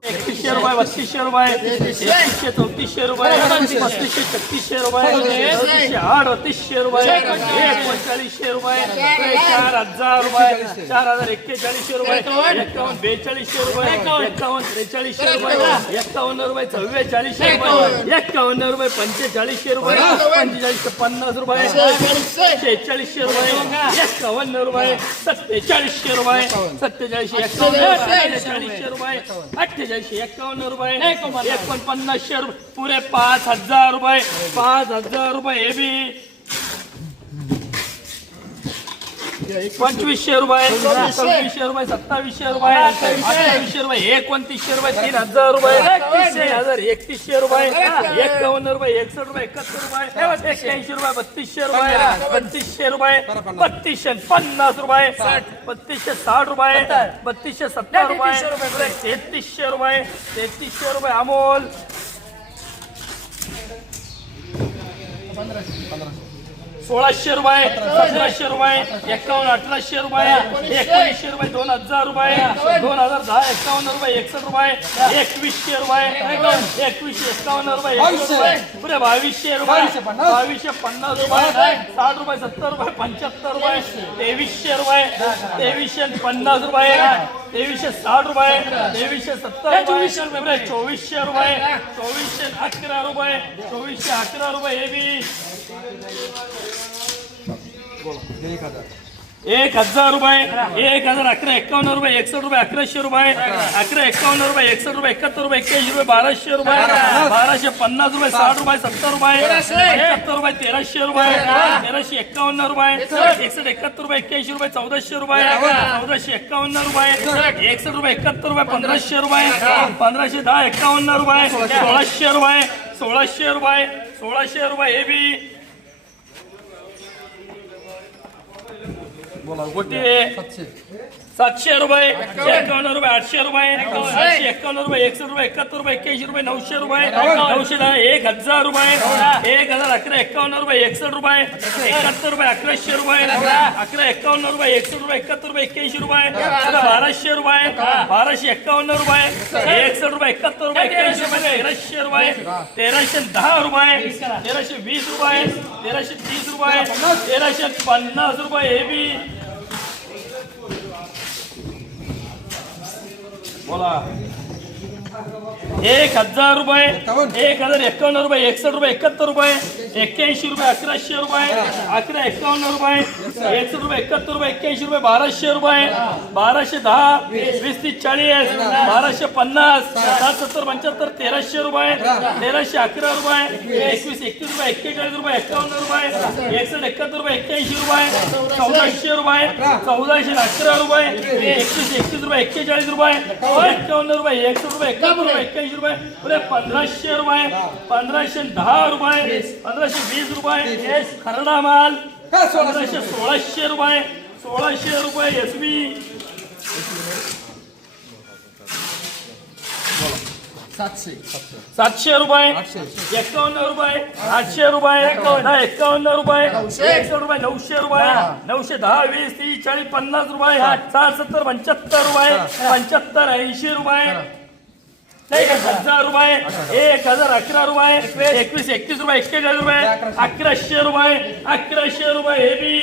एकतीसशे रुपये बत्तीसशे रुपये. एकतीसशे चौतीसशे रुपये. पस्तीसशे छत्तीसशे रुपये. चौतीसशे आठ बत्तीसशे रुपये. रुपये. चार हजार रुपये. चार हजार एक्केचाळीसशे रुपये. एकावन्न? बेचाळीसशे रुपये. एकावन्न? त्रेचाळीसशे रुपये. एकावन्न रुपये चव्वेचाळीसशे रुपये. एकावन्न? रुपये पंचेचाळीसशे रुपये. पंचेचाळीसशे पन्नास रुपये. शेहेचाळीसशे रुपये. एकावन्न रुपये सत्तेचाळीसशे रुपये. सत्तेचाळीसशे अठ्ठेचाळीसशे रुपये. अठ्ठेचाळीसशे एकावन्न रुपये एकोणपन्नासशे रुपये. पुरे पाच हजार रुपये पाच हजार रुपये हे बी. पंचवीसशे रुपये सव्वीसशे रुपये सत्तावीसशे रुपये अठ्ठावीसशे रुपये एकोणतीसशे रुपये तीन हजार रुपये तीन हजार एकतीसशे रुपये एकावन्न रुपये एकसष्ट रुपये एकाहत्तर रुपये एक्क्याऐंशी रुपये बत्तीसशे रुपये बत्तीसशे रुपये बत्तीसशे पन्नास रुपये बत्तीसशे साठ रुपये बत्तीसशे सत्तर रुपये तेहतीसशे रुपये तेहतीसशे रुपये अमोल. सोळाशे रुपये सतराशे रुपये एकावन्न अठराशे रुपये एकोणीसशे रुपये दोन हजार रुपये दोन हजार दहा एकावन्न रुपये एकसष्ट रुपये एकवीसशे रुपये एकवीसशे एकावन्न रुपये रुपये पुढे बावीसशे रुपये बावीसशे पन्नास. रुपये साठ रुपये सत्तर रुपये पंच्याहत्तर रुपये तेवीसशे रुपये तेवीसशे पन्नास रुपये तेवीसशे साठ रुपये तेवीसशे सत्तर चोवीसशे रुपये. चोवीसशे रुपये चोवीसशे अकरा रुपये चोवीसशे अकरा रुपये हे बी एक हजार रुपये एक हजार अकरा एकावन्न रुपये एकसष्ट रुपये अकराशे रुपये अकरा एकावन्न रुपये एकसष्ट रुपये एकाहत्तर रुपये एक्क्याऐंशी रुपये बाराशे रुपये बाराशे पन्नास रुपये साठ रुपये सत्तर रुपये एकाहत्तर रुपये तेराशे रुपये तेराशे एकावन्न रुपये एकसष्ट एकाहत्तर रुपये एक्क्याऐंशी रुपये चौदाशे रुपये चौदाशे एकावन्न रुपये एकसष्ट रुपये एकाहत्तर रुपये पंधराशे रुपये पंधराशे दहा एकावन्न रुपये सोळाशे रुपये सोळाशे रुपये सोळाशे रुपये हे बी गोटे. सातशे. रुपये एकावन्न. रुपये आठशे रुपये आठशे एकावन्न रुपये एकसष्ट रुपये एकाहत्तर रुपये एक्क्याऐंशी रुपये नऊशे रुपये नऊशे दहा एक हजार रुपये एक हजार अकरा एकावन्न रुपये एकसष्ट रुपये एकाहत्तर रुपये अकराशे रुपये अकरा. एकावन्न रुपये एकसष्ट रुपये एकाहत्तर रुपये एक्क्याऐंशी रुपये बाराशे रुपये बाराशे एकावन्न रुपये एकसष्ट. रुपये एकाहत्तर रुपये एक्क्याऐंशी रुपये तेराशे रुपये तेराशे दहा रुपये तेराशे वीस रुपये तेराशे तीस रुपये तेराशे पन्नास रुपये हे बी बोला एक हजार रुपये एक हजार एकावन्न रुपये एकसष्ट रुपये एकाहत्तर रुपये एक्क्याऐंशी रुपये अकराशे रुपये अकरा एकावन्न रुपये एकसष्ट रुपये. एकाहत्तर रुपये एक्क्याऐंशी रुपये बाराशे रुपये बाराशे दहा वीस. तीस चाळीस बाराशे पन्नास सात सत्तर पंच्याहत्तर तेराशे रुपये तेराशे अकरा रुपये एकवीस. एकतीस रुपये एक्केचाळीस रुपये एकावन्न रुपये एकसष्ट एकाहत्तर रुपये एक्क्याऐंशी रुपये चौदाशे. रुपये चौदाशे अकरा रुपये एकतीस एकतीस रुपये एक्केचाळीस रुपये एकावन्न. रुपये एकसष्ट रुपये एकाहत्तर रुपये एक्क्याऐंशी रुपये. पुढे पंधराशे रुपये. पंधराशे दहा रुपये. पंधराशे वीस रुपये. खरडा माल. पंधराशे सोळाशे रुपये. सोळाशे रुपये एस बी सातशे. सातशे रुपये. एकावन्न रुपये. आठशे रुपये. दहा एकावन्न रुपये. एकशे रुपये नऊशे रुपये. नऊशे दहा वीस तीस चाळीस पन्नास रुपये. साठ सत्तर पंच्याहत्तर रुपये. पंच्याहत्तर ऐंशी रुपये. एक हजार रुपये एक हजार अकरा रुपये एकवीस एकतीस रुपये एक्केचाळीस रुपये अकराशे रुपये अकराशे रुपये हे बी.